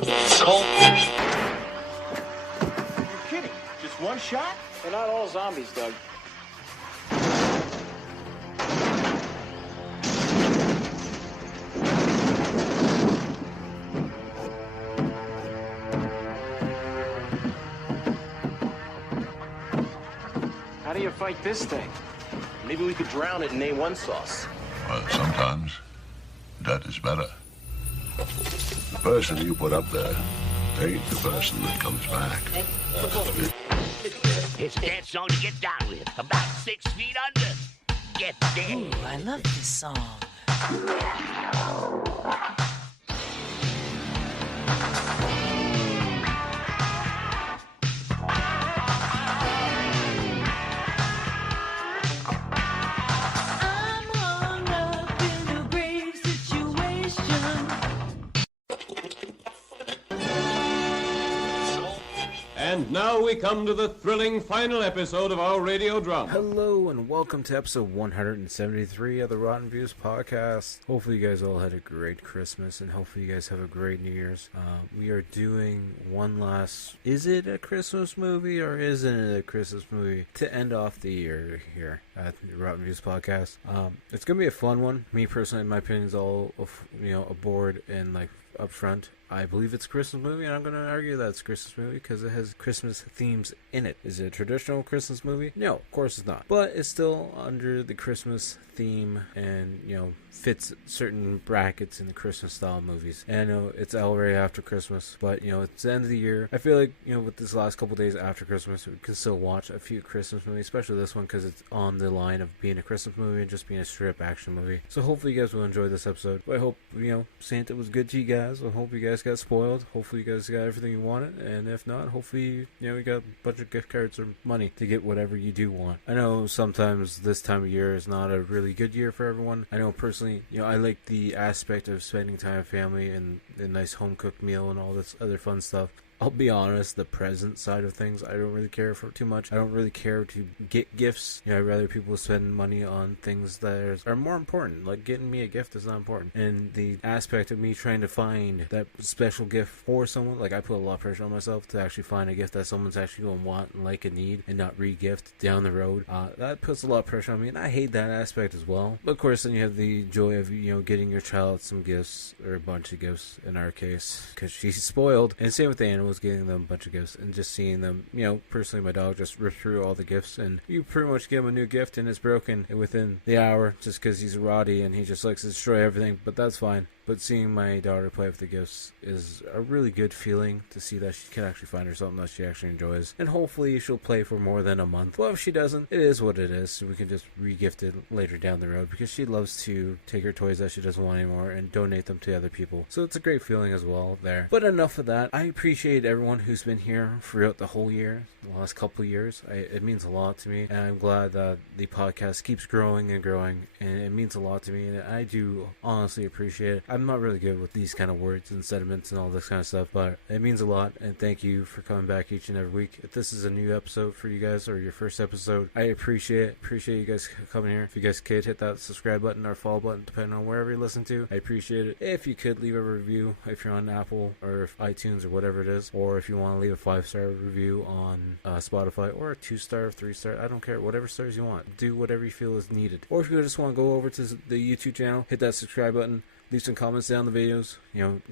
Kidding? Just one shot? They're not all zombies, Doug. How do you fight this thing? Maybe we could drown it in A1 sauce. Well, sometimes that is better. The person you put up there ain't the person that comes back. It's a dance song to get down with. About 6 feet under. Get there. Ooh, I love this song. And now we come to the thrilling final episode of our radio drama. Hello and welcome to episode 173 of the Rotten Views podcast. Hopefully you guys all had a great Christmas and hopefully you guys have a great New Year's. We are doing one last, is it a Christmas movie or isn't it a Christmas movie, to end off the year here at the Rotten Views podcast. It's going to be a fun one. Me personally, in my opinion, is all aboard and like up front. I believe it's a Christmas movie, and I'm going to argue that it's a Christmas movie because it has Christmas themes in it. Is it a traditional Christmas movie? No, of course it's not. But it's still under the Christmas theme and, fits certain brackets in the Christmas style movies. And I know it's already after Christmas, but, it's the end of the year. I feel like, with this last couple days after Christmas, we can still watch a few Christmas movies, especially this one because it's on the line of being a Christmas movie and just being a strip action movie. So hopefully you guys will enjoy this episode. But I hope, Santa was good to you guys. I hope you guys got spoiled. Hopefully you guys got everything you wanted, and if not, hopefully you got a bunch of gift cards or money to get whatever you do want. I know sometimes this time of year is not a really good year for everyone. I know personally, I like the aspect of spending time with family and a nice home cooked meal and all this other fun stuff. I'll be honest, the present side of things, I don't really care for too much. I don't really care to get gifts. I'd rather people spend money on things that are more important. Like getting me a gift is not important. And the aspect of me trying to find that special gift for someone, like I put a lot of pressure on myself to actually find a gift that someone's actually going to want and like and need and not re-gift down the road. That puts a lot of pressure on me, and I hate that aspect as well. But of course, then you have the joy of, getting your child some gifts, or a bunch of gifts in our case, because she's spoiled. And same with the animals. Getting them a bunch of gifts and just seeing them, personally my dog just ripped through all the gifts, and you pretty much give him a new gift and it's broken within the hour just because he's a Roddy and he just likes to destroy everything, but that's fine. But seeing my daughter play with the gifts is a really good feeling to see that she can actually find her something that she actually enjoys. And hopefully she'll play for more than a month. Well, if she doesn't, it is what it is. So we can just re-gift it later down the road because she loves to take her toys that she doesn't want anymore and donate them to other people. So it's a great feeling as well there. But enough of that. I appreciate everyone who's been here throughout the whole year, the last couple of years. It means a lot to me. And I'm glad that the podcast keeps growing and growing. And it means a lot to me. And I do honestly appreciate it. I'm not really good with these kind of words and sentiments and all this kind of stuff, but it means a lot, and thank you for coming back each and every week. If this is a new episode for you guys, or your first episode, I appreciate you guys coming here. If you guys could hit that subscribe button or follow button, depending on wherever you listen to, I appreciate it. If you could leave a review, if you're on Apple or iTunes or whatever it is, or if you want to leave a 5-star review on Spotify, or a 2-star, 3-star, I don't care, whatever stars you want. Do whatever you feel is needed. Or if you just want to go over to the YouTube channel, hit that subscribe button, leave some comments down the videos,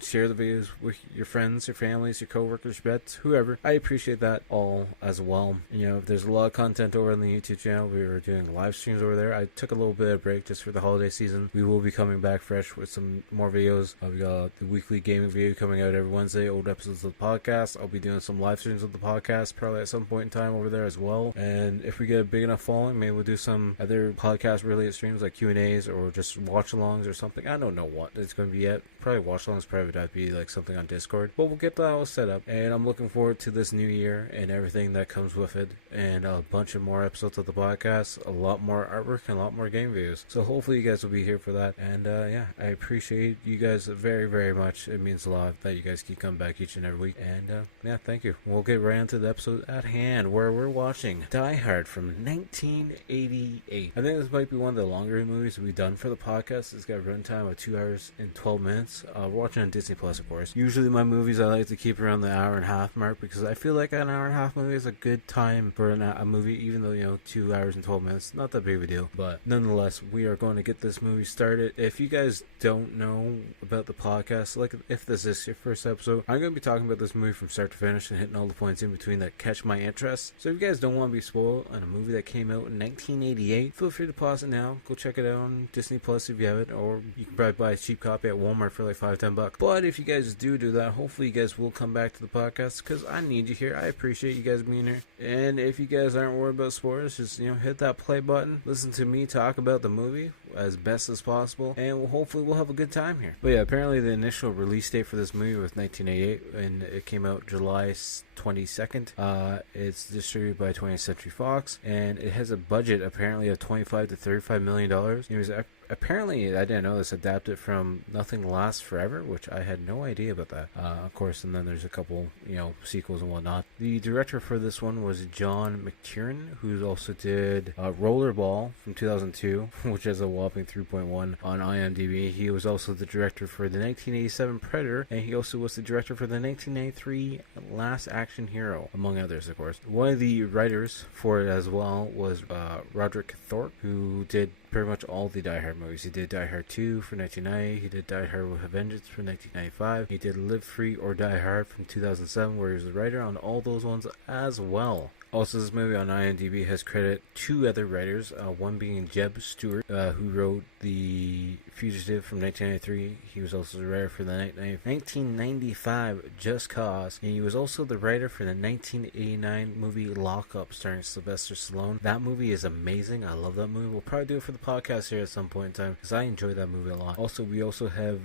share the videos with your friends, your families, your coworkers, your pets, whoever. I appreciate that all as well. There's a lot of content over on the YouTube channel. We were doing live streams over there. I took a little bit of break just for the holiday season. We will be coming back fresh with some more videos. We got the weekly gaming video coming out every Wednesday, old episodes of the podcast. I'll be doing some live streams of the podcast probably at some point in time over there as well. And if we get a big enough following, maybe we'll do some other podcast related streams like Q&As or just watch alongs or something. I don't know what it's going to be yet. Probably watch alongs, probably that'd be like something on Discord, but we'll get that all set up. And I'm looking forward to this new year and everything that comes with it, and a bunch of more episodes of the podcast, a lot more artwork, and a lot more game views. So hopefully you guys will be here for that. And I appreciate you guys very, very much. It means a lot that you guys keep coming back each and every week. And thank you. We'll get right into the episode at hand, where we're watching Die Hard from 1988. I think this might be one of the longer movies we've done for the podcast. It's got a runtime of 2 hours hours and 12 minutes. We're watching on Disney Plus, of course. Usually my movies I like to keep around the hour and a half mark because I feel like an hour and a half movie is a good time for a movie, even though 2 hours and 12 minutes, not that big of a deal. But nonetheless, we are going to get this movie started. If you guys don't know about the podcast, like if this is your first episode, I'm going to be talking about this movie from start to finish and hitting all the points in between that catch my interest. So if you guys don't want to be spoiled on a movie that came out in 1988, feel free to pause it now. Go check it out on Disney Plus if you have it, or you can probably buy a cheap copy at Walmart for like $5-10. But if you guys do that, hopefully you guys will come back to the podcast because I need you here. I appreciate you guys being here. And if you guys aren't worried about spoilers, just hit that play button, listen to me talk about the movie as best as possible, and hopefully we'll have a good time here. But yeah, apparently the initial release date for this movie was 1988, and it came out July 22nd. It's distributed by 20th Century Fox, and it has a budget apparently of $25 to $35 million. It was apparently, I didn't know this, adapted from Nothing Lasts Forever, which I had no idea about that. Of course, and then there's a couple, sequels and whatnot. The director for this one was John McTiernan, who also did Rollerball from 2002, which has a whopping 3.1 on IMDb. He was also the director for the 1987 Predator, and he also was the director for the 1993 Last Action Hero, among others, of course. One of the writers for it as well was Roderick Thorpe, who did pretty much all the Die Hard movies. He did Die Hard 2 for 1990. He did Die Hard with a Vengeance for 1995. He did Live Free or Die Hard from 2007, where he was the writer on all those ones as well. Also, this movie on IMDb has credit two other writers, one being Jeb Stewart, who wrote The Fugitive from 1993. He was also the writer for the 1995 Just Cause, and he was also the writer for the 1989 movie Lock Up, starring Sylvester Stallone. That movie is amazing. I love that movie. We'll probably do it for the podcast here at some point in time, because I enjoy that movie a lot. Also, we also have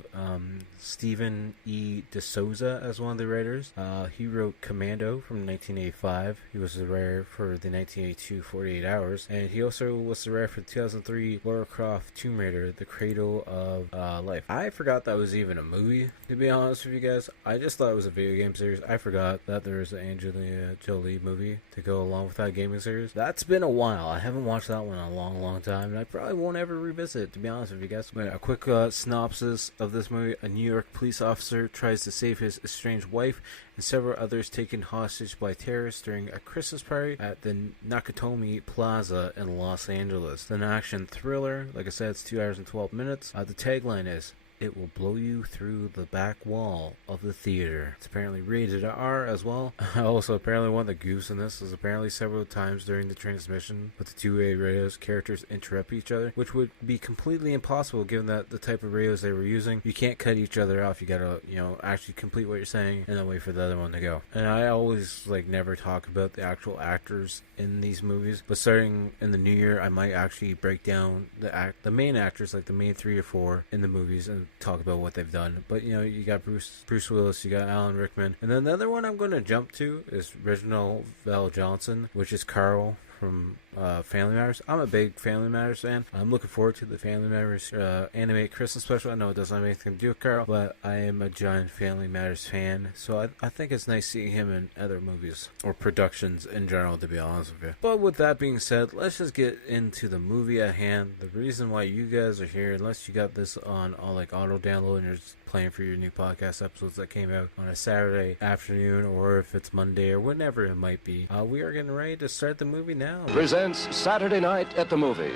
Stephen E. D'Souza as one of the writers. He wrote Commando from 1985. He was the writer for the 1982 48 Hours, and he also was the writer for the 2003 Lara Croft Tomb Raider, The Cradle of Life. I forgot that was even a movie, to be honest with you guys. I just thought it was a video game series. I forgot that there was an Angelina Jolie movie to go along with that gaming series. That's been a while. I haven't watched that one in a long time, and I probably won't ever revisit it, to be honest with you guys. But a quick synopsis of this movie. A New York police officer tries to save his estranged wife and several others taken hostage by terrorists during a Christmas party at the Nakatomi Plaza in Los Angeles. It's an action thriller. Like I said, it's 2 hours and 12 minutes. The tagline is, "It will blow you through the back wall of the theater." It's apparently rated R as well. Also, apparently one of the goofs in this is apparently several times during the transmission with the two-way radios, characters interrupt each other, which would be completely impossible given that the type of radios they were using. You can't cut each other off. You gotta, actually complete what you're saying and then wait for the other one to go. And I always, never talk about the actual actors in these movies, but starting in the new year, I might actually break down the main actors, like the main 3 or 4 in the movies, and talk about what they've done. But you got Bruce Willis, you got Alan Rickman, and then the other one I'm going to jump to is Reginald Val Johnson, which is Carl from Family Matters. I'm a big Family Matters fan. I'm looking forward to the Family Matters animated Christmas special. I know it doesn't have anything to do with Carl, but I am a giant Family Matters fan, so I think it's nice seeing him in other movies or productions in general, to be honest with you. But with that being said, let's just get into the movie at hand. The reason why you guys are here, unless you got this on auto download and you're just playing for your new podcast episodes that came out on a Saturday afternoon, or if it's Monday or whenever it might be, we are getting ready to start the movie now. Presents Saturday Night at the Movies,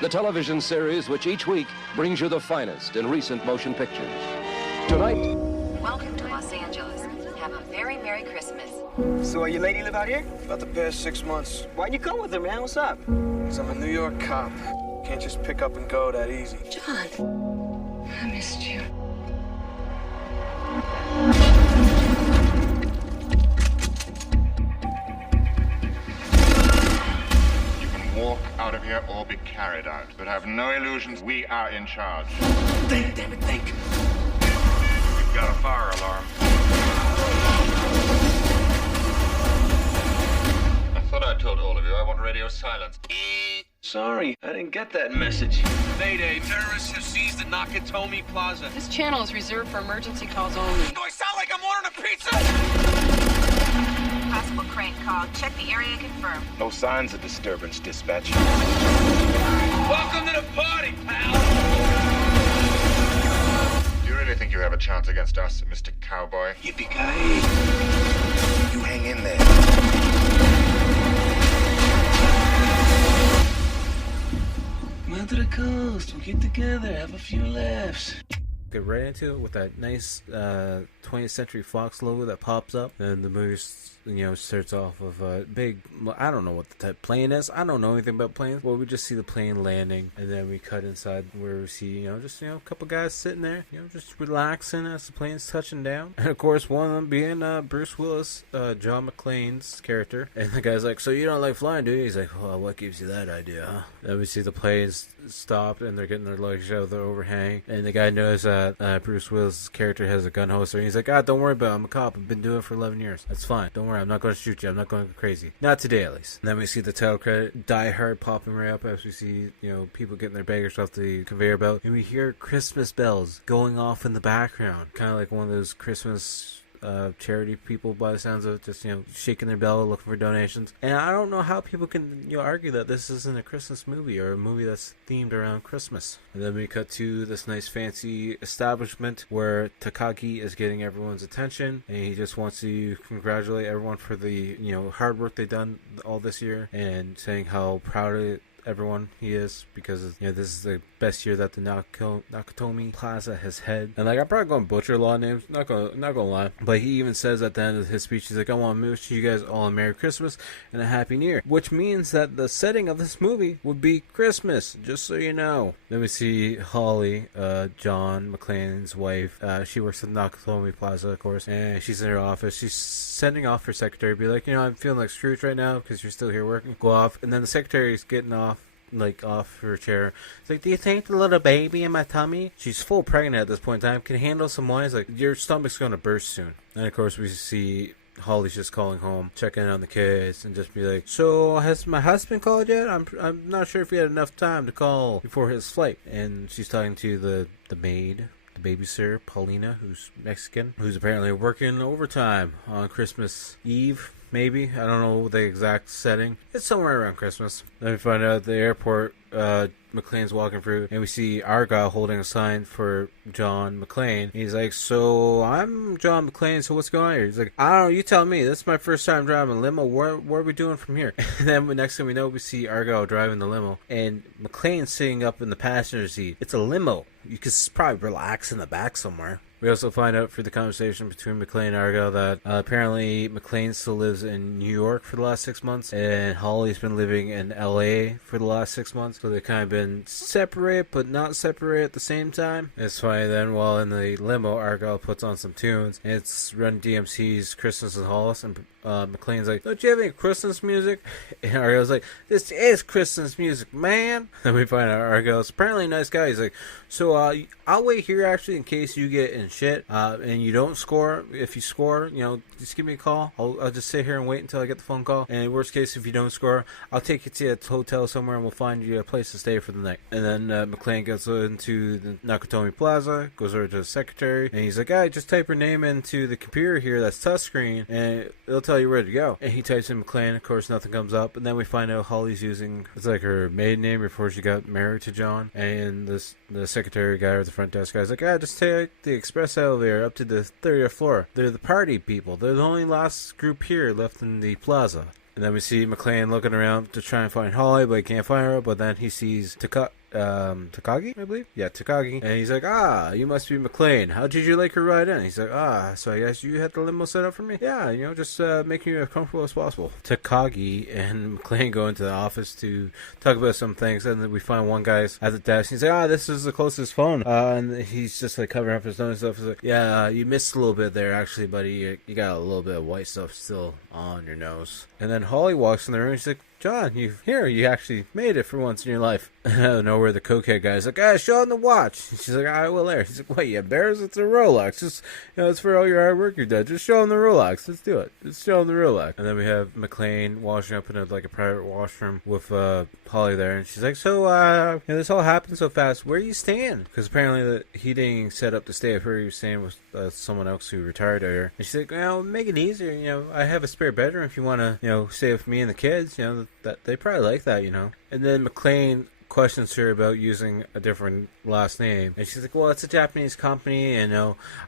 the television series which each week brings you the finest in recent motion pictures. Tonight, Welcome to Los Angeles. Have a very Merry Christmas. So your lady live out here? About the past 6 months. Why'd you come with her, man? What's up? Because I'm a New York cop. Can't just pick up and go that easy. John, I missed you. Walk out of here or be carried out. But have no illusions, we are in charge. Think, damn it, think. We've got a fire alarm. I thought I told all of you I want radio silence. Sorry, I didn't get that message. Mayday, terrorists have seized the Nakatomi Plaza. This channel is reserved for emergency calls only. Do I sound like I'm ordering a pizza? Possible crane call. Check the area and confirm. No signs of disturbance, dispatch. Welcome to the party, pal! really think you have a chance against us, Mr. Cowboy? Yippee-ki-yay. You hang in there. Come out to the coast. We'll get together, have a few laughs. Get right into it with that nice 20th Century Fox logo that pops up, and the movie, starts off with a big, I don't know what the type of plane is. I don't know anything about planes. Well, we just see the plane landing, and then we cut inside where we see, just a couple guys sitting there, just relaxing as the plane's touching down. And of course, one of them being Bruce Willis, John McClane's character. And the guy's like, "So you don't like flying, do you?" He's like, "Well, what gives you that idea, huh?" Then we see the planes stopped, and they're getting their legs out of the overhang, and the guy knows that Bruce Willis' character has a gun holster, and he's like, "Don't worry about it. I'm a cop. I've been doing it for 11 years. That's fine. Don't worry. I'm not going to shoot you. I'm not going to go crazy. Not today, at least." And then we see the title credit, Die Hard, popping right up as we see, people getting their baggage off the conveyor belt, and we hear Christmas bells going off in the background, kind of like one of those Christmas charity people, by the sounds of it, just shaking their bell looking for donations. And I don't know how people can argue that this isn't a Christmas movie or a movie that's themed around Christmas. And then we cut to this nice fancy establishment where Takagi is getting everyone's attention, and he just wants to congratulate everyone for the hard work they've done all this year, and saying how proud of everyone he is, because this is the best year that the Nakatomi Plaza has had. And I'm probably going to butcher a lot of names, not gonna lie, but he even says at the end of his speech, he's like, "I want to wish you guys all a Merry Christmas and a Happy New Year," which means that the setting of this movie would be Christmas, just so you know. Then we see Holly, John McClane's wife. She works at the Nakatomi Plaza, of course, and she's in her office. She's sending off her secretary, be like, "I'm feeling like Scrooge right now because you're still here working. Go off." And then the secretary's getting off her chair. It's like, "Do you think the little baby in my tummy," she's full pregnant at this point in time, "can handle some wine?" It's like, "Your stomach's going to burst soon." And of course we see Holly's just calling home, checking on the kids, and just be like, "So has my husband called yet? I'm not sure if he had enough time to call before his flight." And she's talking to the maid, the babysitter, Paulina, who's Mexican, who's apparently working overtime on Christmas Eve. Maybe. I don't know the exact setting. It's somewhere around Christmas. Then we find out at the airport, McClane's walking through, and we see Argyle holding a sign for John McClane. He's like, "So I'm John McClane, so what's going on here?" He's like, "I don't know, you tell me. This is my first time driving a limo. What are we doing from here?" And then the next thing we know, we see Argyle driving the limo, and McClane's sitting up in the passenger seat. It's a limo. You could probably relax in the back somewhere. We also find out through the conversation between McClane and Argyle that apparently McClane still lives in New York for the last 6 months, and Holly's been living in LA for the last 6 months. So they've kind of been separate, but not separate at the same time. It's funny then, while in the limo, Argyle puts on some tunes, and it's Run DMC's Christmas in Hollis, and McClane's like, "Don't you have any Christmas music?" And Argyle's like, "This is Christmas music, man." And we find out Argyle's apparently a nice guy. He's like, "So I'll wait here actually in case you get in shit and you don't score. If you score, just give me a call. I'll just sit here and wait until I get the phone call. And in worst case, if you don't score, I'll take you to a hotel somewhere and we'll find you a place to stay for the night." And then McClane goes into the Nakatomi Plaza, goes over to the secretary, and he's like, "Just type her name into the computer here that's touchscreen, and it'll tell you where to go." And he types in McClane. Of course, nothing comes up. And then we find out Holly's using, it's like her maiden name before she got married to John. And the secretary guy at the front desk guy's like, "Just take the express elevator up to the 30th floor. They're the party people. They're the only last group here left in the plaza." And then we see McClane looking around to try and find Holly, but he can't find her. But then he sees Takagi, I believe? Yeah, Takagi. And he's like, "You must be McClane. How did you like her ride in?" He's like, "So I guess you had the limo set up for me?" "Yeah, just making you as comfortable as possible." Takagi and McClane go into the office to talk about some things, and then we find one guy's at the desk. He's like, "This is the closest phone." And he's just like covering up his nose and stuff. He's like, "Yeah, you missed a little bit there, actually, buddy. You got a little bit of white stuff still on your nose." And then Holly walks in the room, and she's like, "John, you actually made it for once in your life." And out of nowhere, the cokehead guy's like, "Show him the watch." And she's like, "I will there." He's like, "What, you embarrassed? It's a Rolex. Just, it's for all your hard work you've done. Just show him the Rolex. Let's do it. Just show him the Rolex." And then we have McClane washing up in a private washroom with Holly there. And she's like, "So, this all happened so fast. Where are you staying?" Because apparently he didn't set up to stay with her. He was staying with someone else who retired her. And she's like, "Make it easier. I have a spare bedroom if you want to, stay with me and the kids. That they probably like that, And then McClane questions her about using a different last name, and she's like, well, it's a Japanese company, and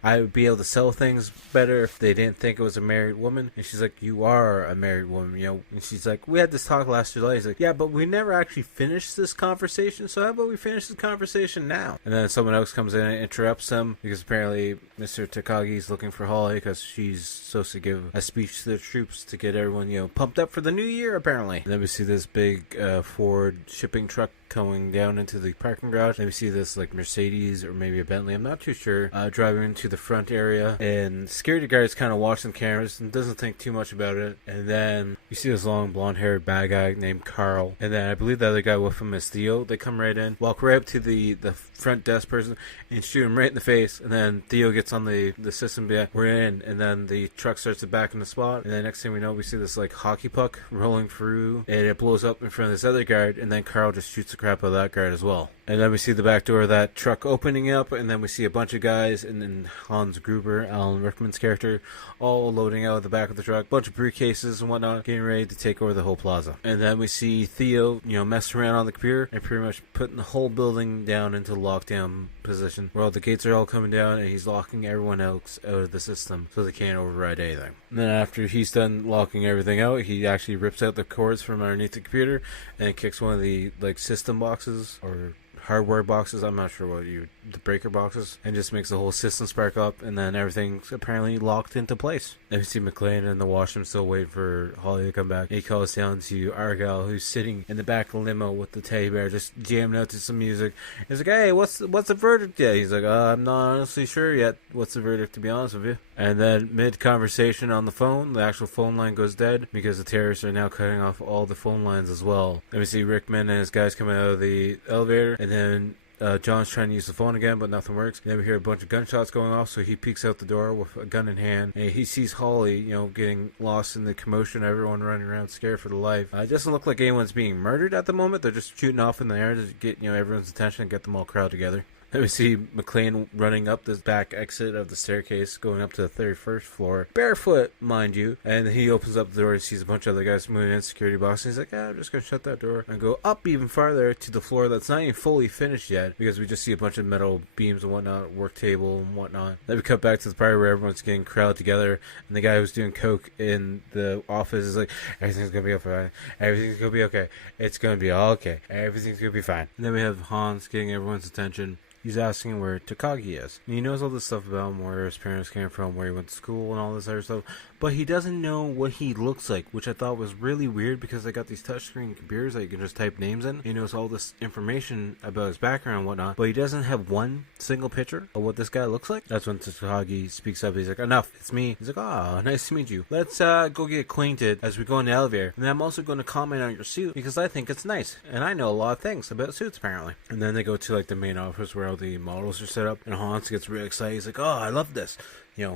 I would be able to sell things better if they didn't think it was a married woman. And she's like, you are a married woman, and she's like, we had this talk last July. He's like, yeah, but we never actually finished this conversation, so how about we finish this conversation now? And then someone else comes in and interrupts them, because apparently Mr. Takagi's looking for Holly because she's supposed to give a speech to the troops to get everyone, pumped up for the new year, apparently. And then we see this big Ford shipping truck going down into the parking garage. Then we see this like Mercedes or maybe a Bentley, I'm not too sure, driving into the front area, and security guards kind of watching the cameras and doesn't think too much about it. And then you see this long blonde haired bad guy named Carl, and then I believe the other guy with him is Theo. They come right in, walk right up to the front desk person and shoot him right in the face, and then Theo gets on the system, yeah, we're in, and then the truck starts to back in the spot, and then next thing we know, we see this like hockey puck rolling through, and it blows up in front of this other guard, and then Carl just shoots the crap out of that guard as well. And then we see the back door of that truck opening up, and then we see a bunch of guys, and then Hans Gruber, Alan Rickman's character, all loading out of the back of the truck, bunch of briefcases and whatnot, getting ready to take over the whole plaza. And then we see Theo, messing around on the computer and pretty much putting the whole building down into lockdown position, where all the gates are all coming down, and he's locking everyone else out of the system so they can't override anything. And then after he's done locking everything out, he actually rips out the cords from underneath the computer and kicks one of the system boxes or hardware boxes, I'm not sure the breaker boxes, and just makes the whole system spark up, and then everything's apparently locked into place. And we see McClane in the washroom still waiting for Holly to come back. He calls down to Argyle, who's sitting in the back of the limo with the teddy bear, just jamming out to some music. He's like, hey, what's the verdict yet? He's like, I'm not honestly sure yet what's the verdict, to be honest with you. And then mid-conversation on the phone, the actual phone line goes dead, because the terrorists are now cutting off all the phone lines as well. Then we see Rickman and his guys coming out of the elevator, and then John's trying to use the phone again, but nothing works. And then we hear a bunch of gunshots going off, so he peeks out the door with a gun in hand, and he sees Holly, getting lost in the commotion, everyone running around scared for their life. It doesn't look like anyone's being murdered at the moment. They're just shooting off in the air to get everyone's attention and get them all crowded together. Then we see McClane running up this back exit of the staircase, going up to the 31st floor, barefoot, mind you. And he opens up the door and sees a bunch of other guys moving in security box. And he's like, I'm just going to shut that door and go up even farther to the floor that's not even fully finished yet, because we just see a bunch of metal beams and whatnot, work table and whatnot. Then we cut back to the part where everyone's getting crowded together, and the guy who's doing coke in the office is like, everything's going to be okay. Everything's going to be okay. It's going to be all okay. Everything's going to be fine. And then we have Hans getting everyone's attention. He's asking where Takagi is. And he knows all this stuff about him, where his parents came from, where he went to school, and all this other stuff. But he doesn't know what he looks like, which I thought was really weird, because they got these touchscreen computers that you can just type names in. He knows all this information about his background and whatnot, but he doesn't have one single picture of what this guy looks like. That's when Takagi speaks up. He's like, enough, it's me. He's like, nice to meet you. Let's go get acquainted as we go in the elevator. And then I'm also going to comment on your suit, because I think it's nice. And I know a lot of things about suits, apparently. And then they go to the main office where all the models are set up, and Hans gets really excited. He's like, I love this.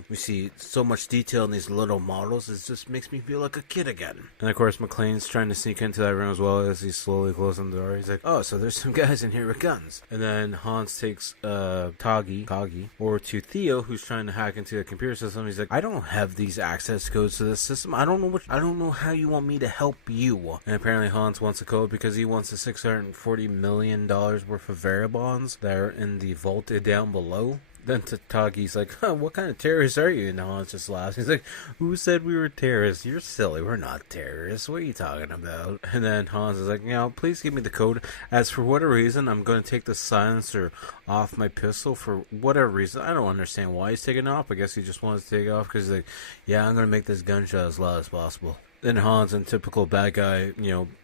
We see so much detail in these little models. It just makes me feel like a kid again. And of course, McClane's trying to sneak into that room as well as he's slowly closing the door. He's like, so there's some guys in here with guns. And then Hans takes Kagi over to Theo, who's trying to hack into the computer system. He's like, I don't have these access codes to this system. I don't know how you want me to help you. And apparently Hans wants a code because he wants the $640 million worth of Vera bonds that are in the vault down below. Then Takagi's like, what kind of terrorists are you? And Hans just laughs. He's like, who said we were terrorists? You're silly. We're not terrorists. What are you talking about? And then Hans is like, please give me the code. As for whatever reason, I'm going to take the silencer off my pistol for whatever reason. I don't understand why he's taking it off. I guess he just wants to take it off because he's like, I'm going to make this gunshot as loud as possible. Then Hans, in typical bad guy,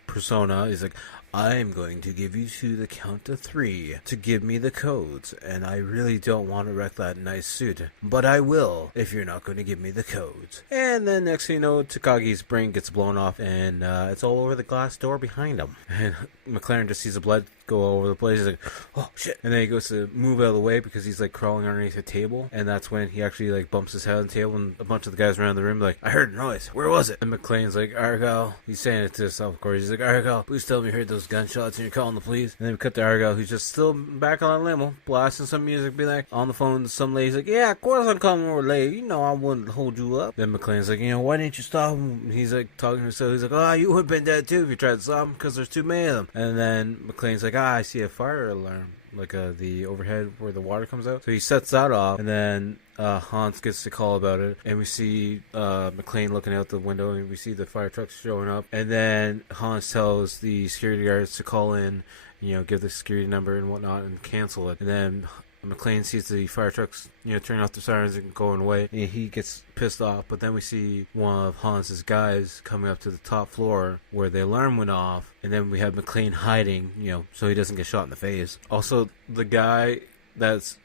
persona, he's like, I'm going to give you to the count of 3 to give me the codes, and I really don't want to wreck that nice suit, but I will if you're not going to give me the codes. And then next thing you know, Takagi's brain gets blown off, and it's all over the glass door behind him. And McLaren just sees the blood go all over the place. He's like, oh shit. And then he goes to move out of the way because he's crawling underneath a table, and that's when he actually bumps his head on the table, and a bunch of the guys around the room are like, I heard a noise, where was it? And McClane's like, Argyle, he's saying it to himself, of course. He's like, Argyle, please tell me you heard those gunshots and you're calling the police. And then we cut to Argyle, who's just still back on the limo, blasting some music, be like, on the phone to some lady's like, yeah, of course I'm coming over late, I wouldn't hold you up. Then McClane's like, why didn't you stop him? He's talking to himself, he's like, you would have been dead too if you tried to stop him because there's too many of them. And then McClane's like, I see a fire alarm, like the overhead where the water comes out. So he sets that off, and then Hans gets the call about it, and we see McClane looking out the window, and we see the fire trucks showing up, and then Hans tells the security guards to call in, give the security number and whatnot, and cancel it. And then McClane sees the fire trucks, turning off their sirens and going away, and he gets pissed off. But then we see one of Hans's guys coming up to the top floor where the alarm went off, and then we have McClane hiding, so he doesn't get shot in the face. Also, the guy that's,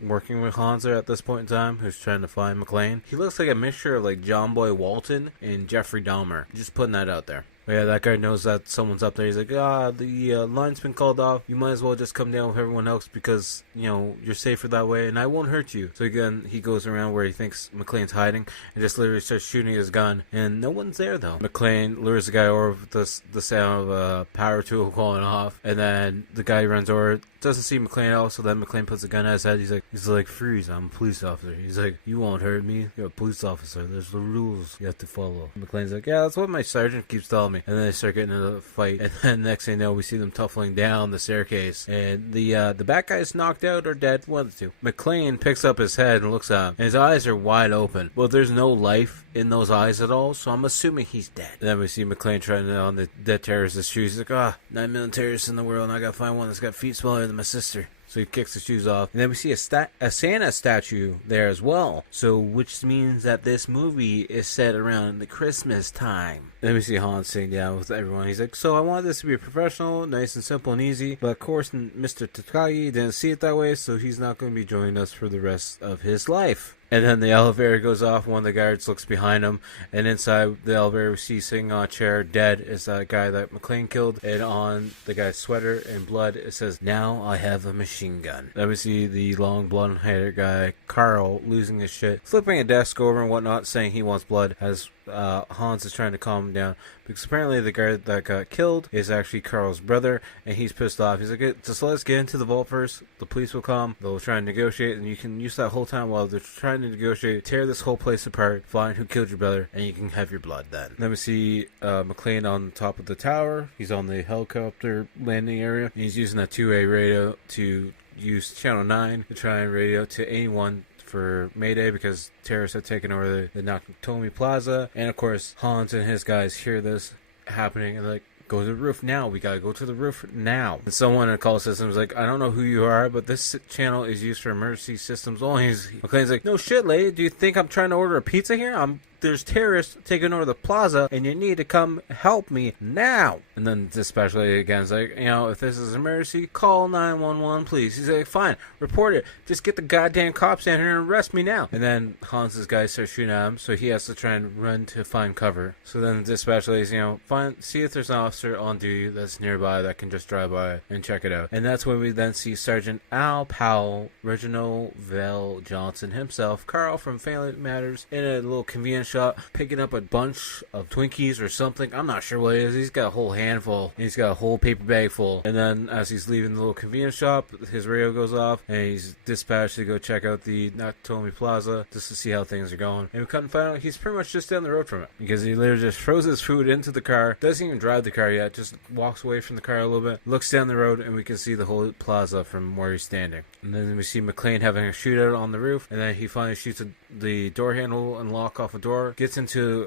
working with Hans there at this point in time, who's trying to find McClane, he looks like a mixture of like John Boy Walton and Jeffrey Dahmer. Just putting that out there. But yeah, that guy knows that someone's up there. He's like, the line's been called off. You might as well just come down with everyone else because, you're safer that way and I won't hurt you. So again, he goes around where he thinks McClane's hiding and just literally starts shooting his gun. And no one's there, though. McClane lures the guy over with the sound of a power tool going off. And then the guy runs over, doesn't see McClane at all. So then McClane puts a gun at his head. He's like, freeze, I'm a police officer. He's like, you won't hurt me. You're a police officer. There's the rules you have to follow. McClane's like, yeah, that's what my sergeant keeps telling me. And then they start getting into a fight. And then next thing you know, we see them tuffling down the staircase. And the bad guy's knocked out or dead. One of the two. McClane picks up his head and looks at him. And his eyes are wide open. Well, there's no life in those eyes at all. So I'm assuming he's dead. And then we see McClane trying on the dead terrorist's shoes. He's like, 9 million terrorists in the world. And I gotta find one that's got feet smaller than my sister. So he kicks the shoes off. And then we see a Santa statue there as well. So, which means that this movie is set around the Christmas time. Then we see Hans sitting down with everyone. He's like, so I want this to be professional, nice and simple and easy. But of course, Mr. Takagi didn't see it that way, so he's not going to be joining us for the rest of his life. And then the elevator goes off. One of the guards looks behind him. And inside the elevator, we see sitting on a chair, dead, is that guy that McClane killed. And on the guy's sweater in blood, it says, now I have a machine gun. Then we see the long blonde-haired guy, Carl, losing his shit, flipping a desk over and whatnot, saying he wants blood, as Hans is trying to calm him down. Because apparently the guy that got killed is actually Carl's brother, and he's pissed off. He's like, just let's get into the vault first. The police will come. They'll try and negotiate, and you can use that whole time while they're trying to negotiate, tear this whole place apart, find who killed your brother, and you can have your blood then. Then we see McClane on top of the tower. He's on the helicopter landing area, and he's using that two-way radio to use Channel 9 to try and radio to anyone for Mayday because terrorists have taken over the Nakatomi Plaza. And of course, Hans and his guys hear this happening and they're like, go to the roof now. We gotta go to the roof now. And someone in the call system is like, I don't know who you are, but this channel is used for emergency systems only. McClane's like, no shit, lady. Do you think I'm trying to order a pizza here? There's terrorists taking over the plaza, and you need to come help me now. And then dispatch lady again is like, if this is an emergency, call 911, please. He's like, fine, report it. Just get the goddamn cops down here and arrest me now. And then Hans's guy starts shooting at him, so he has to try and run to find cover. So then the dispatch lady's, see if there's an officer on duty that's nearby that can just drive by and check it out. And that's when we then see Sergeant Al Powell, Reginald Vell Johnson himself, Carl from Family Matters, in a little convenience shop, picking up a bunch of Twinkies or something. I'm not sure what it is. He's got a whole handful. He's got a whole paper bag full. And then as he's leaving the little convenience shop, his radio goes off, and he's dispatched to go check out the Nakatomi Plaza just to see how things are going. And we couldn't find out he's pretty much just down the road from it because he literally just throws his food into the car, doesn't even drive the car yet, just walks away from the car a little bit, looks down the road, and we can see the whole plaza from where he's standing. And then we see McClane having a shootout on the roof, and then he finally shoots the door handle and lock off a door, gets into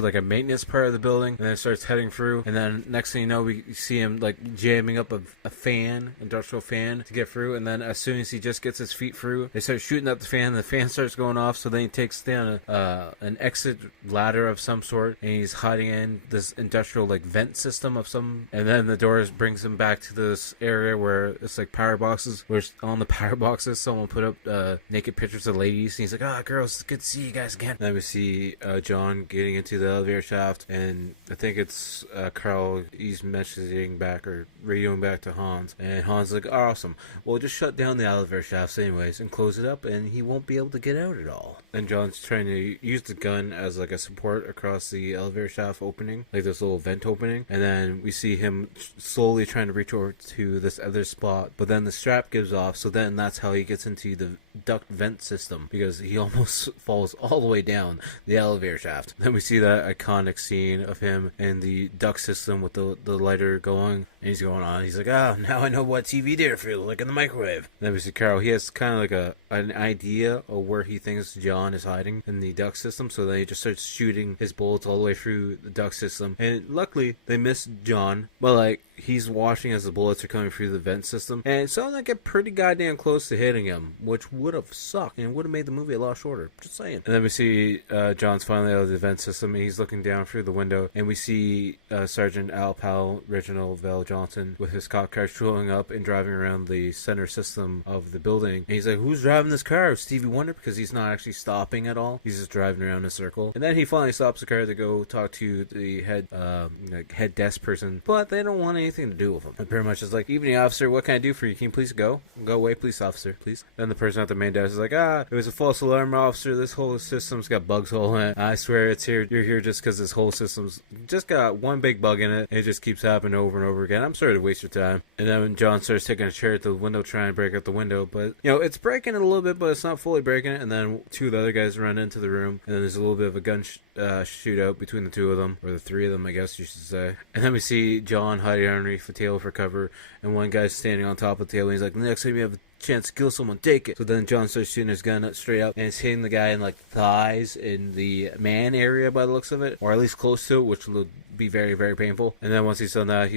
like a maintenance part of the building, and then starts heading through. And then next thing you know, we see him like jamming up a fan, industrial fan, to get through. And then as soon as he just gets his feet through, they start shooting at the fan. The fan starts going off, so then he takes down an exit ladder of some sort, and he's hiding in this industrial like vent system of some. And then the doors brings him back to this area where it's like power boxes. Where on the power boxes, someone put up naked pictures of ladies, and he's like, girls, it's good to see you guys again. And then we see John getting into the elevator shaft, and I think it's Carl, he's messaging back or radioing back to Hans, and Hans is like, awesome, well, just shut down the elevator shafts anyways and close it up, and he won't be able to get out at all. And John's trying to use the gun as like a support across the elevator shaft opening, like this little vent opening, and then we see him slowly trying to reach over to this other spot, but then the strap gives off, so then that's how he gets into duct vent system because he almost falls all the way down the elevator shaft. Then we see that iconic scene of him in the duct system with the lighter going, and he's going on. He's like, now I know what TV did feels like in the microwave. Then we see Carol. He has kind of like an idea of where he thinks John is hiding in the duct system, so then he just starts shooting his bullets all the way through the duct system. And luckily, they miss John, but like he's watching as the bullets are coming through the vent system, and some of them get pretty goddamn close to hitting him, which would have sucked and would have made the movie a lot shorter. Just saying. And then we see John's finally out of the vent system, and he's looking down through the window, and we see Sergeant Al Powell, Reginald Vell Johnson, with his cop car showing up and driving around the center system of the building. And he's like, "Who's driving this car?" Stevie Wonder, because he's not actually stopping at all. He's just driving around in a circle. And then he finally stops the car to go talk to the head desk person, but they don't want anything to do with him. And pretty much is like, "Evening, officer. What can I do for you? Can you please go away, please, officer, please?" Then the person at the main desk is like, "It was a false alarm, officer. This whole system's got bugs all in it. I swear it's here. You're here just because this whole system's just got one big bug in it. And it just keeps happening over and over again. I'm sorry to waste your time." And then when John starts taking a chair at the window trying to break out the window, but it's breaking it a little bit, but it's not fully breaking it. And then two of the other guys run into the room, and then there's a little bit of a gun shootout between the two of them, or the three of them, I guess you should say. And then we see John hiding underneath the table for cover, and one guy's standing on top of the table. And he's like, "Next time you have a chance to kill someone, take it." So then John starts shooting his gun straight up, and it's hitting the guy in like thighs in the man area by the looks of it, or at least close to it, which will be very, very painful. And then once he's done that,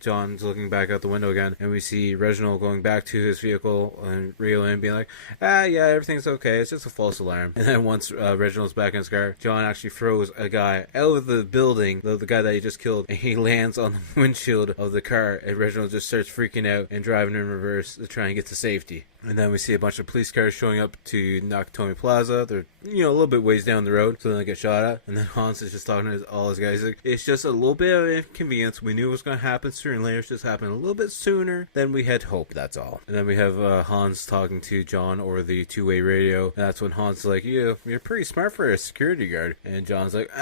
John's looking back out the window again, and we see Reginald going back to his vehicle and Rio in being like, "Yeah, everything's okay, it's just a false alarm." And then once Reginald's back in his car, John actually throws a guy out of the building, the guy that he just killed, and he lands on the windshield of the car, and Reginald just starts freaking out and driving in reverse to try and get to safety. And then we see a bunch of police cars showing up to Nakatomi Plaza. They're, a little bit ways down the road, so then they get shot at. And then Hans is just talking to all his guys. He's like, "It's just a little bit of inconvenience. We knew it was going to happen sooner and later. It's just happened a little bit sooner than we had hoped. That's all." And then we have Hans talking to John over the two-way radio. And that's when Hans is like, "You're pretty smart for a security guard." And John's like,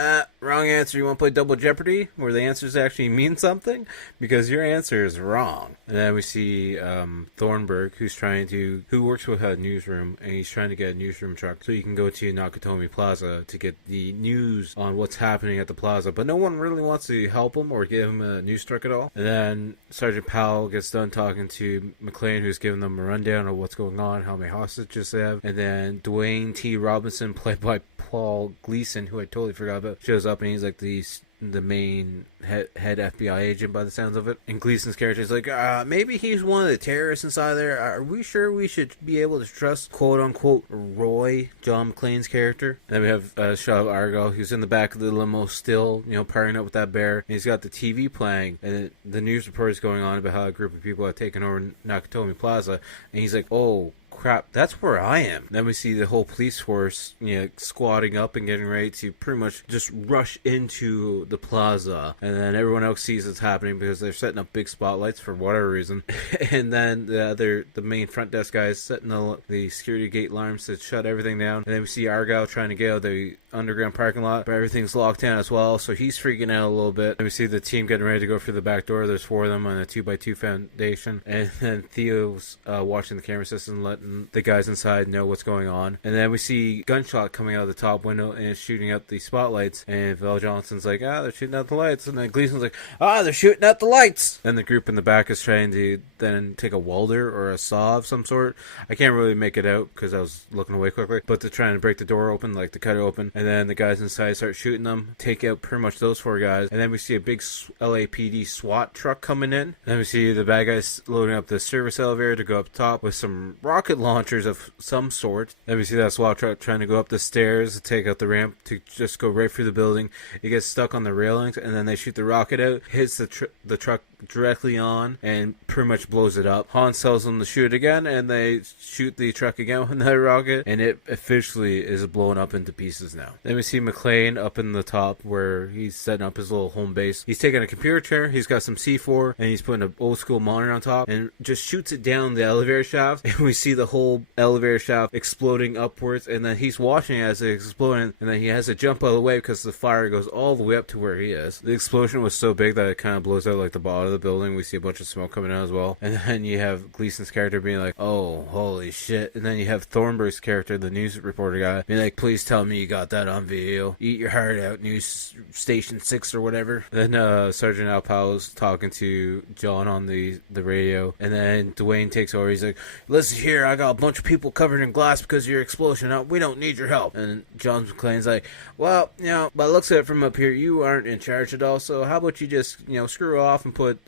"Wrong answer. You want to play Double Jeopardy, where the answers actually mean something? Because your answer is wrong." And then we see Thornburg, who works with a newsroom, and he's trying to get a newsroom truck so he can go to Nakatomi Plaza to get the news on what's happening at the plaza. But no one really wants to help him or give him a news truck at all. And then Sergeant Powell gets done talking to McClane, who's giving them a rundown of what's going on, how many hostages they have. And then Dwayne T. Robinson, played by Paul Gleason, who I totally forgot about, shows up, and he's like the main head FBI agent by the sounds of it. And Gleason's character is like, maybe he's one of the terrorists inside there. Are we sure we should be able to trust, quote unquote, Roy, John McClane's character? And then we have a shot of Argo, who's in the back of the limo still, partying up with that bear. And he's got the TV playing, and the news report is going on about how a group of people have taken over Nakatomi Plaza. And he's like, "Oh crap, that's where I am." Then we see the whole police force, squatting up and getting ready to pretty much just rush into the plaza. And then everyone else sees it's happening because they're setting up big spotlights for whatever reason. And then the main front desk guy is setting the security gate alarms to shut everything down. And then we see Argyle trying to get out of the underground parking lot, but everything's locked down as well, so he's freaking out a little bit. And we see the team getting ready to go through the back door. There's 4 of them on a 2x2 foundation. And then Theo's watching the camera system, letting the guys inside know what's going on. And then we see gunshot coming out of the top window, and it's shooting out the spotlights. And Val Johnson's like, they're shooting out the lights. And then Gleason's like, they're shooting out the lights. And the group in the back is trying to then take a welder or a saw of some sort. I can't really make it out because I was looking away quickly, but they're trying to break the door open, like to cut it open. And then the guys inside start shooting them, take out pretty much those 4 guys. And then we see a big LAPD SWAT truck coming in. And then we see the bad guys loading up the service elevator to go up top with some rocket launchers of some sort. Then we see that SWAT truck trying to go up the stairs to take out the ramp to just go right through the building. It gets stuck on the railings, and then they shoot the rocket out, hits the truck directly on, and pretty much blows it up. Hans tells them to shoot again, and they shoot the truck again with another rocket, and it officially is blown up into pieces now. Then we see McClane up in the top where he's setting up his little home base. He's taking a computer chair, he's got some C4, and he's putting an old school monitor on top, and just shoots it down the elevator shaft, and we see the whole elevator shaft exploding upwards, and then he's watching it as it's exploding, and then he has to jump out of the way because the fire goes all the way up to where he is. The explosion was so big that it kind of blows out like the bottom of the building. We see a bunch of smoke coming out as well, and then you have Gleason's character being like, oh, holy shit, and then you have Thornburg's character, the news reporter guy, being like, please tell me you got that on video. Eat your heart out, News Station 6 or whatever. Then Sergeant Al Powell's talking to John on the radio, and then Dwayne takes over. He's like, listen here, I got a bunch of people covered in glass because of your explosion. We don't need your help. And John McClane's like, well, by the looks of it from up here, you aren't in charge at all, so how about you just, screw off and put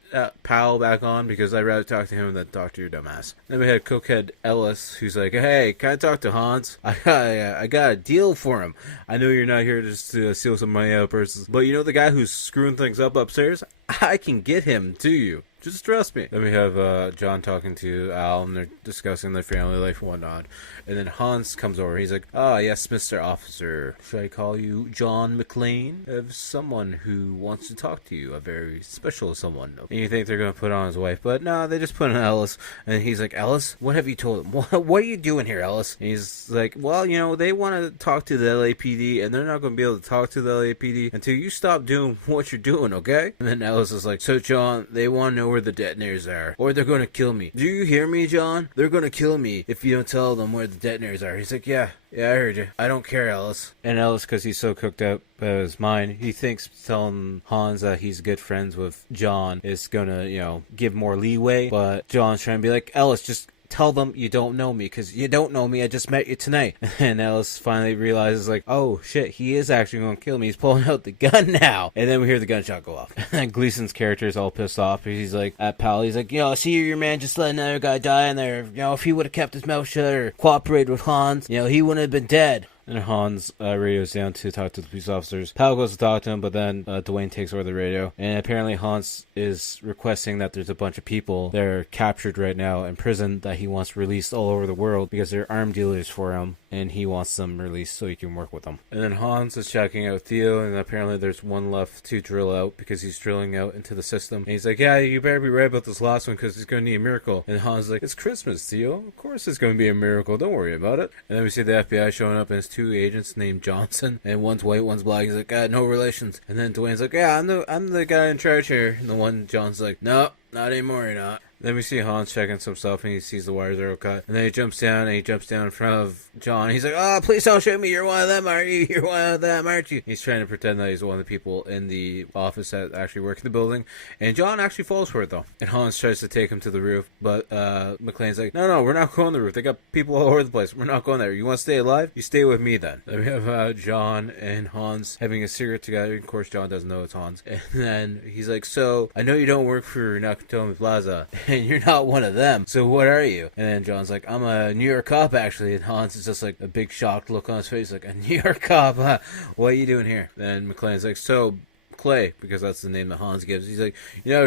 Powell back on, because I'd rather talk to him than talk to your dumbass. Then we had Cokehead Ellis, who's like, hey, can I talk to Hans? I got a deal for him. I know you're not here just to steal some money out of purses, but you know the guy who's screwing things up upstairs? I can get him to you. Just trust me. Then we have John talking to Al, and they're discussing their family life and whatnot. And then Hans comes over. He's like, yes, Mr. Officer. Should I call you John McClane? I have someone who wants to talk to you, a very special someone. And you think they're going to put on his wife, but no, they just put on Ellis. And he's like, Ellis, what have you told them? What are you doing here, Ellis? And he's like, well, they want to talk to the LAPD, and they're not going to be able to talk to the LAPD until you stop doing what you're doing, okay? And then Ellis is like, so, John, they want to know where the detonators are, or they're going to kill me. Do you hear me, John? They're going to kill me if you don't tell them where the detonators are. He's like, yeah, I heard you. I don't care, Ellis. And Ellis, because he's so cooked up by his mind, he thinks telling Hans that he's good friends with John is going to, give more leeway. But John's trying to be like, Ellis, just tell them you don't know me, because you don't know me. I just met you tonight. And Ellis finally realizes, like, oh shit, he is actually going to kill me. He's pulling out the gun now. And then we hear the gunshot go off. And Gleason's character is all pissed off. He's like, at Pal, he's like, see your man just let another guy die in there. If he would have kept his mouth shut or cooperated with Hans, he wouldn't have been dead. And Hans radios down to talk to the police officers. Powell goes to talk to him, but then Dwayne takes over the radio. And apparently Hans is requesting that there's a bunch of people that are captured right now in prison that he wants released all over the world because they're arm dealers for him. And he wants them released so he can work with them. And then Hans is checking out Theo, and apparently there's one left to drill out because he's drilling out into the system. And he's like, yeah, you better be right about this last one because he's going to need a miracle. And Hans is like, it's Christmas, Theo. Of course it's going to be a miracle. Don't worry about it. And then we see the FBI showing up, and it's two agents named Johnson. And one's white, one's black. He's like, no relations. And then Dwayne's like, yeah, I'm the guy in charge here. And the one John's like, no, not anymore, you're not. Then we see Hans checking some stuff, and he sees the wires are all cut. And then he jumps down in front of John. He's like, please don't shoot me. You're one of them, aren't you? You're one of them, aren't you? He's trying to pretend that he's one of the people in the office that actually work in the building. And John actually falls for it, though. And Hans tries to take him to the roof, but McClane's like, no, we're not going to the roof. They got people all over the place. We're not going there. You want to stay alive? You stay with me, then. Then we have John and Hans having a cigarette together. Of course, John doesn't know it's Hans. And then he's like, so, I know you don't work for Nakatomi Plaza, and you're not one of them, so what are you? And then John's like, I'm a New York cop, actually. And Hans is just like a big shocked look on his face, like, a New York cop? What are you doing here? Then McClane's like, so Clay, because that's the name that Hans gives. He's like,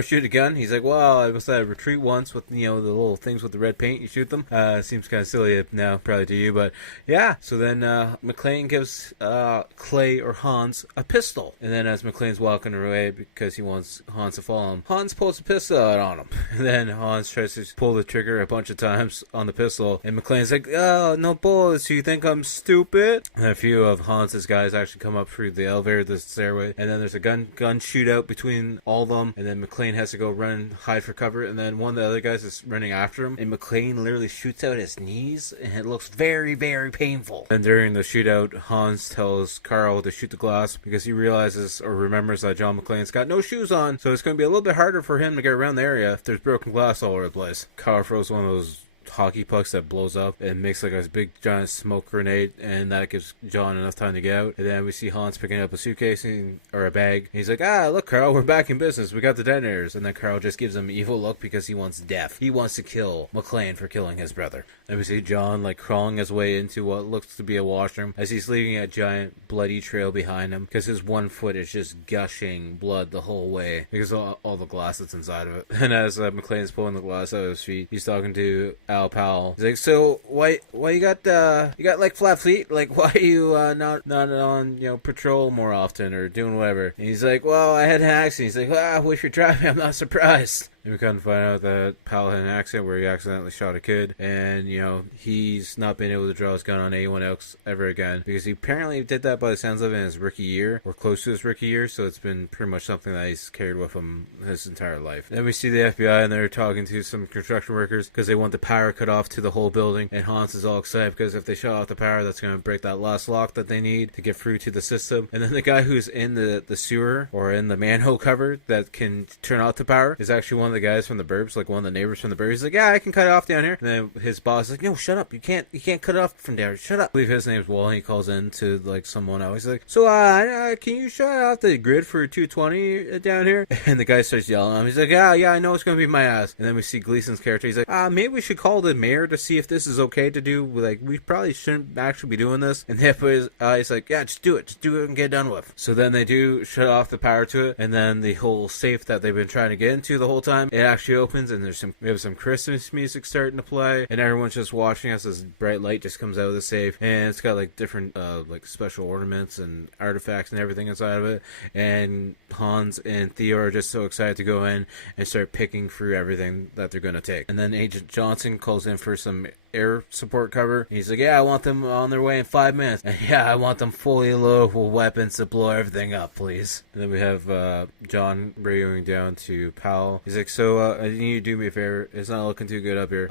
shoot a gun? He's like, well, I was at a retreat once with, the little things with the red paint. You shoot them. Seems kind of silly now, probably to you, but yeah. So then McClane gives Clay or Hans a pistol. And then as McClane's walking away because he wants Hans to follow him, Hans pulls a pistol out on him. And then Hans tries to pull the trigger a bunch of times on the pistol. And McClane's like, oh, no bullets. You think I'm stupid? And a few of Hans's guys actually come up through the elevator, the stairway. And then there's a gun shootout between all of them, and then McClane has to go run and hide for cover, and then one of the other guys is running after him, and McClane literally shoots out his knees, and it looks very, very painful. And during the shootout, Hans tells Carl to shoot the glass because he realizes or remembers that John McClane's got no shoes on, so it's going to be a little bit harder for him to get around the area if there's broken glass all over the place. Carl throws one of those hockey pucks that blows up and makes like a big giant smoke grenade, and that gives John enough time to get out. And then we see Hans picking up a suitcase or a bag. He's like, look, Carl, we're back in business. We got the detonators. And then Carl just gives him an evil look because he wants death. He wants to kill McClane for killing his brother. And we see John like crawling his way into what looks to be a washroom as he's leaving a giant bloody trail behind him because his one foot is just gushing blood the whole way because of all the glass that's inside of it. And as McClane's pulling the glass out of his feet, he's talking to Al Powell. He's like, so why you got like flat feet? Like, why are you not on patrol more often or doing whatever? And he's like, well, I had an accident. He's like, I wish you're driving. I'm not surprised. And we kind of find out that Powell had an accident where he accidentally shot a kid, and he's not been able to draw his gun on anyone else ever again, because he apparently did that by the sounds of it in his rookie year, or close to his rookie year, so it's been pretty much something that he's carried with him his entire life. Then we see the FBI, and they're talking to some construction workers because they want the power cut off to the whole building, and Hans is all excited because if they shut off the power, that's going to break that last lock that they need to get through to the system. And then the guy who's in the sewer, or in the manhole cover that can turn off the power, is actually one of the guys from the Burbs, like one of the neighbors from the Burbs. He's like, yeah, I can cut it off down here. And then his boss is like, no, shut up, you can't cut it off from there, shut up. I believe his name's Wall, and he calls in to like someone else. He's like, so can you shut off the grid for 220 down here? And the guy starts yelling at him. He's like, yeah, I know it's gonna be my ass. And then we see Gleason's character. He's like, maybe we should call the mayor to see if this is okay to do. Like, we probably shouldn't actually be doing this. And he's like, yeah, just do it and get done with. So then they do shut off the power to it, and then the whole safe that they've been trying to get into the whole time, it actually opens, and we have some Christmas music starting to play, and everyone's just watching us. This bright light just comes out of the safe, and it's got like different like special ornaments and artifacts and everything inside of it. And Hans and Theo are just so excited to go in and start picking through everything that they're going to take. And then Agent Johnson calls in for some air support cover. He's like, yeah, I want them on their way in 5 minutes. And yeah, I want them fully loaded with weapons to blow everything up, please. And then we have John radioing down to Powell. He's like, so I need you to do me a favor. It's not looking too good up here.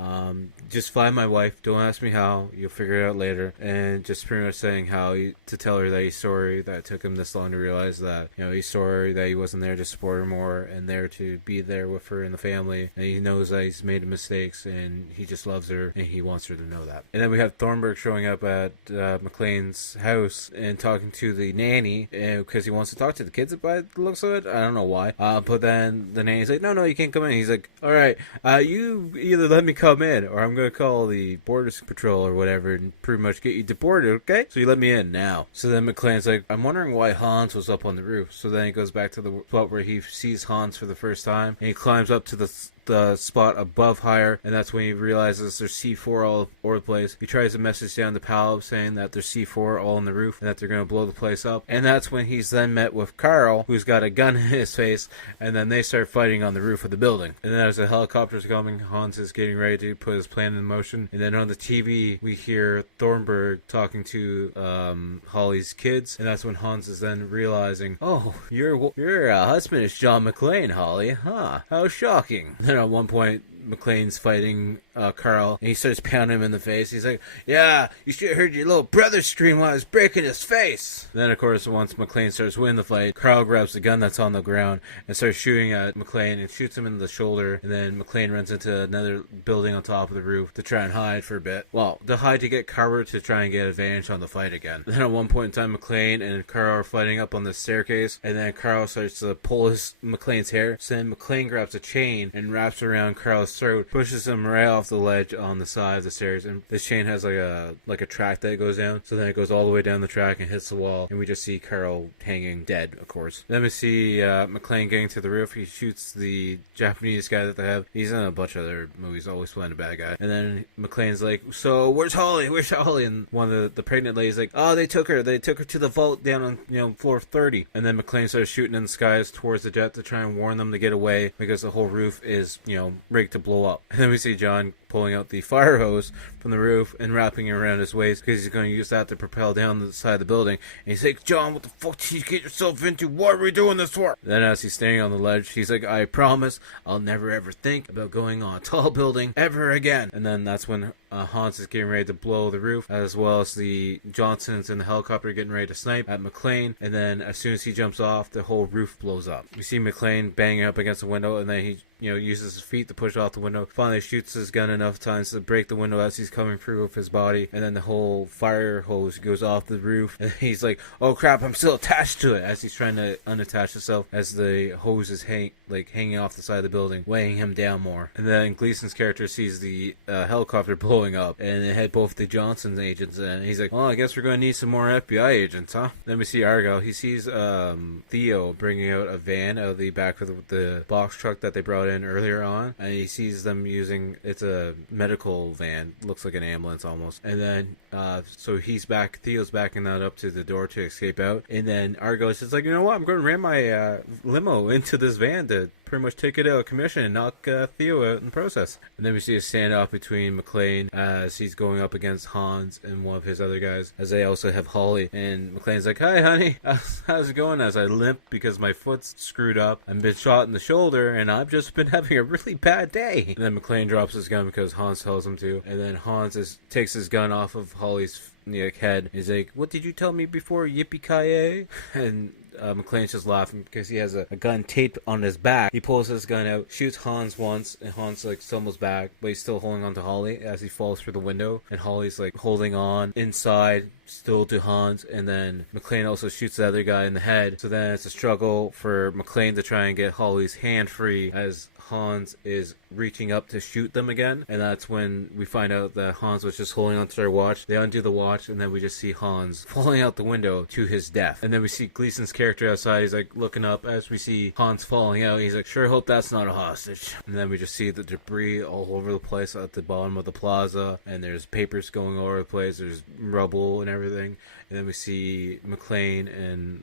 Just find my wife. Don't ask me how. You'll figure it out later. And just pretty much saying to tell her that he's sorry that it took him this long to realize that, he's sorry that he wasn't there to support her more and there to be there with her and the family. And he knows that he's made mistakes, and he just loves her, and he wants her to know that. And then we have Thornburg showing up at McLean's house and talking to the nanny, because he wants to talk to the kids by the looks of it. I don't know why. But then the nanny's like, no, you can't come in. He's like, all right, you either let me come in, or I'm going to call the Border Patrol or whatever and pretty much get you deported, okay? So you let me in now. So then McLean's like, I'm wondering why Hans was up on the roof. So then he goes back to the spot where he sees Hans for the first time, and he climbs up to the spot above higher, and that's when he realizes there's C4 all over the place. He tries to message down to Powell saying that there's C4 all on the roof and that they're going to blow the place up, and that's when he's then met with Carl, who's got a gun in his face, and then they start fighting on the roof of the building. And then as the helicopter's coming, Hans is getting ready to put his plan in motion, and then on the TV we hear Thornburg talking to Holly's kids, and that's when Hans is then realizing, oh, your husband is John McClane, Holly, huh? How shocking. Then at one point, McLean's fighting Carl, and he starts pounding him in the face. He's like, yeah, you should have heard your little brother scream while I was breaking his face. Then, of course, once McLean starts winning the fight, Carl grabs the gun that's on the ground and starts shooting at McLean and shoots him in the shoulder, and then McLean runs into another building on top of the roof to try and hide for a bit. Well, to hide to get cover to try and get advantage on the fight again. Then at one point in time, McLean and Carl are fighting up on the staircase, and then Carl starts to pull McLean's hair, so then McLean grabs a chain and wraps around Carl's throat, pushes him right off the ledge on the side of the stairs, and this chain has like a track that goes down, so then it goes all the way down the track and hits the wall, and we just see Carl hanging dead, of course. Then we see McLean getting to the roof. He shoots the Japanese guy that they have. He's in a bunch of other movies, always playing a bad guy. And then McLean's like, so where's Holly? And one of the pregnant ladies like, oh, they took her to the vault down on floor 30. And then McLean starts shooting in the skies towards the jet to try and warn them to get away, because the whole roof is rigged to blow up. And then we see John pulling out the fire hose from the roof and wrapping it around his waist, because he's going to use that to propel down the side of the building. And he's like, John, what the fuck did you get yourself into? What are we doing this for? Then as he's standing on the ledge, he's like, I promise I'll never ever think about going on a tall building ever again. And then that's when Hans is getting ready to blow the roof, as well as the Johnsons in the helicopter getting ready to snipe at McLean. And then as soon as he jumps off, the whole roof blows up. We see McLean banging up against the window, and then he uses his feet to push off the window. Finally shoots his gun enough times to break the window as he's coming through with his body, and then the whole fire hose goes off the roof, and he's like, oh crap, I'm still attached to it, as he's trying to unattach himself, as the hose is hanging off the side of the building, weighing him down more. And then Gleason's character sees the helicopter blowing up, and it had both the Johnson agents in it, and he's like, well, I guess we're going to need some more FBI agents, huh? Then we see Argyle. He sees Theo bringing out a van out of the back of the box truck that they brought in earlier on, and he sees them using, it's a medical van, looks like an ambulance almost, and then so Theo's backing that up to the door to escape out, and then Argos is like, you know what, I'm going to ram my limo into this van to pretty much take it out of commission and knock Theo out in the process. And then we see a standoff between McClane as he's going up against Hans and one of his other guys, as they also have Holly. And McClane's like, "Hi, honey, how's it going?" As I limp because my foot's screwed up. I've been shot in the shoulder, and I've just been having a really bad day. And then McClane drops his gun because Hans tells him to. And then Hans takes his gun off of Holly's head. He's like, "What did you tell me before, yippee-ki-yay?" And McClane's just laughing because he has a gun taped on his back. He pulls his gun out, shoots Hans once, and Hans like stumbles back, but he's still holding on to Holly as he falls through the window. And Holly's like holding on inside still to Hans, and then McClane also shoots the other guy in the head. So then it's a struggle for McClane to try and get Holly's hand free as Hans is reaching up to shoot them again. And that's when we find out that Hans was just holding onto their watch. They undo the watch, and then we just see Hans falling out the window to his death. And then we see Gleason's character outside. He's like looking up as we see Hans falling out. He's like, "Sure hope that's not a hostage." And then we just see the debris all over the place at the bottom of the plaza, and there's papers going all over the place. There's rubble and everything. And then we see McClane and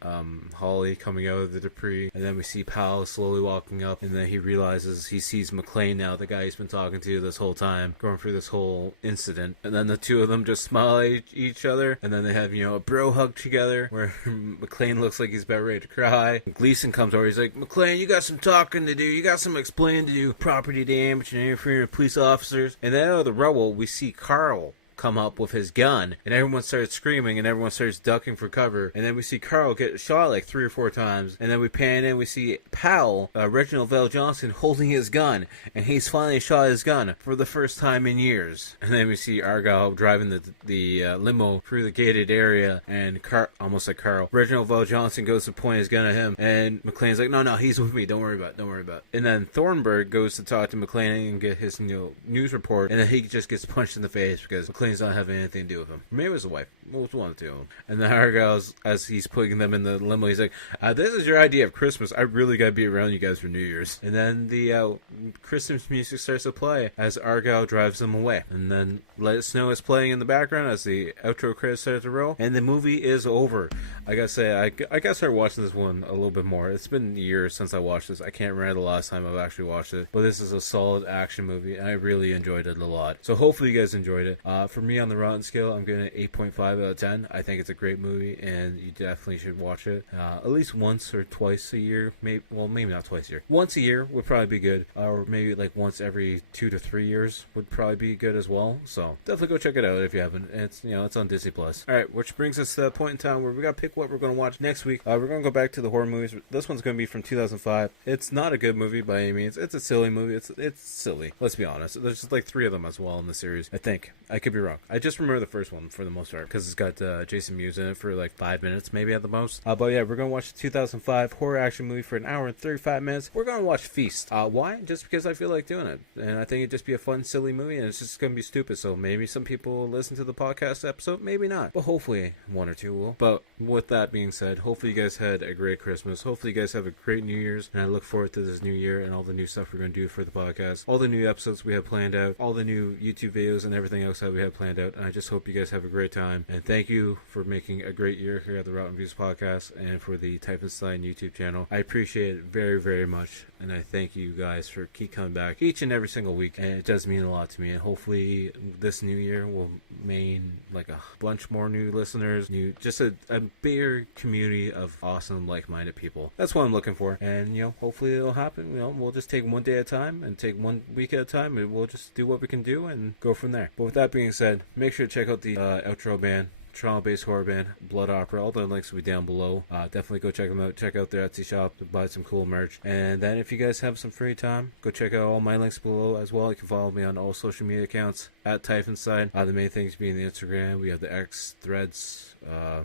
Holly coming out of the debris. And then we see Powell slowly walking up, and then he realizes he sees McClane now, the guy he's been talking to this whole time, going through this whole incident. And then the two of them just smile at each other, and then they have, a bro hug together where McClane looks like he's about ready to cry. Gleason comes over. He's like, "McClane, you got some talking to do. You got some explaining to do. Property damage and interfering with police officers." And then out of the rubble, we see Carl come up with his gun, and everyone starts screaming, and everyone starts ducking for cover. And then we see Carl get shot like 3 or 4 times, and then we pan in, we see Powell, Reginald Vell Johnson, holding his gun, and he's finally shot his gun for the first time in years. And then we see Argyle driving the limo through the gated area, and almost like Carl, Reginald Vell Johnson goes to point his gun at him, and McClane's like, no, he's with me, don't worry about it. And then Thornburg goes to talk to McClane and get his news report, and then he just gets punched in the face because McClane's not having anything to do with him. Maybe it was the wife. It was one of the two of them. And then Argyle's, as he's putting them in the limo, he's like, "This is your idea of Christmas. I really gotta be around you guys for New Year's." And then the Christmas music starts to play as Argyle drives them away. And then Let It Snow is playing in the background as the outro credits start to roll. And the movie is over. I gotta say, I gotta start watching this one a little bit more. It's been years since I watched this. I can't remember the last time I've actually watched it. But this is a solid action movie, and I really enjoyed it a lot. So hopefully you guys enjoyed it. For me, on the Rotten scale, I'm giving it 8.5 out of 10. I think it's a great movie, and you definitely should watch it at least once or twice a year. Maybe not twice a year. Once a year would probably be good, or maybe like once every 2 to 3 years would probably be good as well. So definitely go check it out if you haven't. It's on Disney Plus. All right, which brings us to the point in time where we gotta pick what we're gonna watch next week. We're gonna go back to the horror movies. This one's gonna be from 2005. It's not a good movie by any means. It's a silly movie. It's silly. Let's be honest. There's just like 3 of them as well in the series. I think. I could be wrong. I just remember the first one for the most part because it's got Jason Mewes in it for like 5 minutes maybe at the most. But yeah, we're gonna watch the 2005 horror action movie for an hour and 35 minutes. We're gonna watch Feast. Why? Just because I feel like doing it, and I think it'd just be a fun, silly movie, and it's just gonna be stupid. So maybe some people will listen to the podcast episode, maybe not, but hopefully 1 or 2 will. But with that being said, hopefully you guys had a great Christmas. Hopefully you guys have a great New Year's, and I look forward to this new year and all the new stuff we're gonna do for the podcast, all the new episodes we have planned out, all the new YouTube videos and everything else that we have planned out. And I just hope you guys have a great time, and thank you for making a great year here at the Rotten Views podcast and for the Typhonstein YouTube channel. I appreciate it very, very much, and I thank you guys for keep coming back each and every single week, and it does mean a lot to me. And hopefully this new year will mean like a bunch more new listeners, just a bigger community of awesome, like-minded people. That's what I'm looking for, and hopefully it'll happen. We'll just take one day at a time and take 1 week at a time, and we'll just do what we can do and go from there. But with that being said, make sure to check out the outro band, Toronto-based horror band, Blood Opera. All the links will be down below. Definitely go check them out. Check out their Etsy shop to buy some cool merch. And then if you guys have some free time, go check out all my links below as well. You can follow me on all social media accounts at Typhonstein. The main things being the Instagram. We have the X, Threads.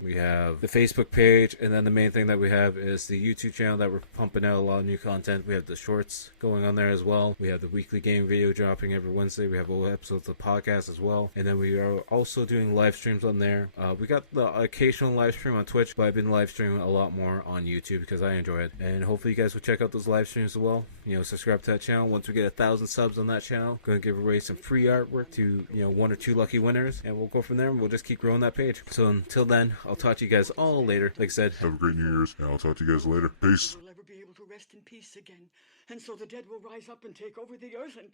We have the Facebook page, and then the main thing that we have is the YouTube channel that we're pumping out a lot of new content. We have the shorts going on there as well. We have the weekly game video dropping every Wednesday. We have old episodes of the podcast as well, and then we are also doing live streams on there. We got the occasional live stream on Twitch, but I've been live streaming a lot more on YouTube because I enjoy it, and hopefully you guys will check out those live streams as well. Subscribe to that channel. Once we get 1,000 subs on that channel, going to give away some free artwork to 1 or 2 lucky winners, and we'll go from there, and we'll just keep growing that page. So until then, I'll talk to you guys all later. Like I said, have a great New Year's, and I'll talk to you guys later. Peace. We'll never be able to rest in peace again. and so the dead will rise up and take over the earth, and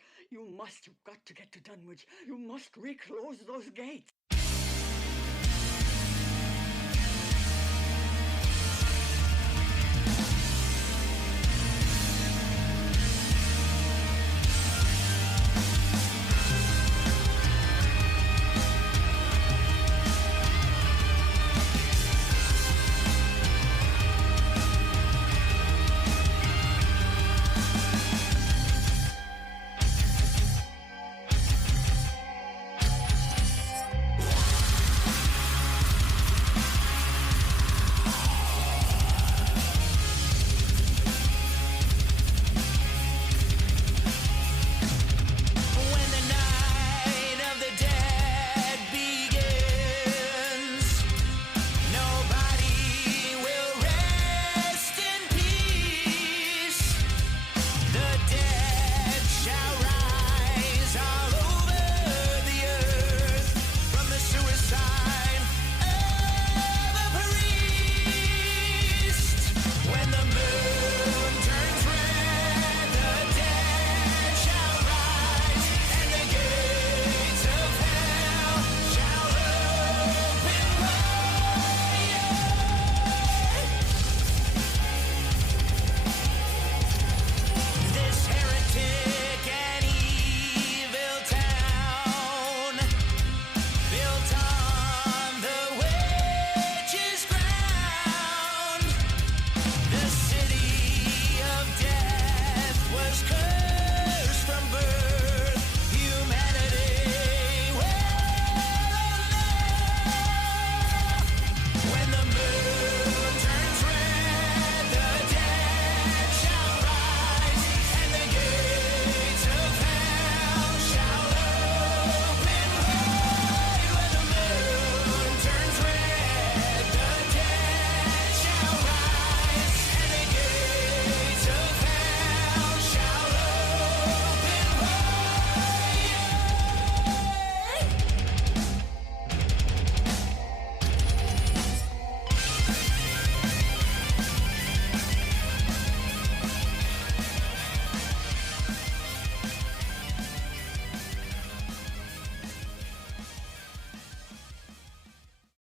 you've got to get to Dunwich. You must reclose those gates.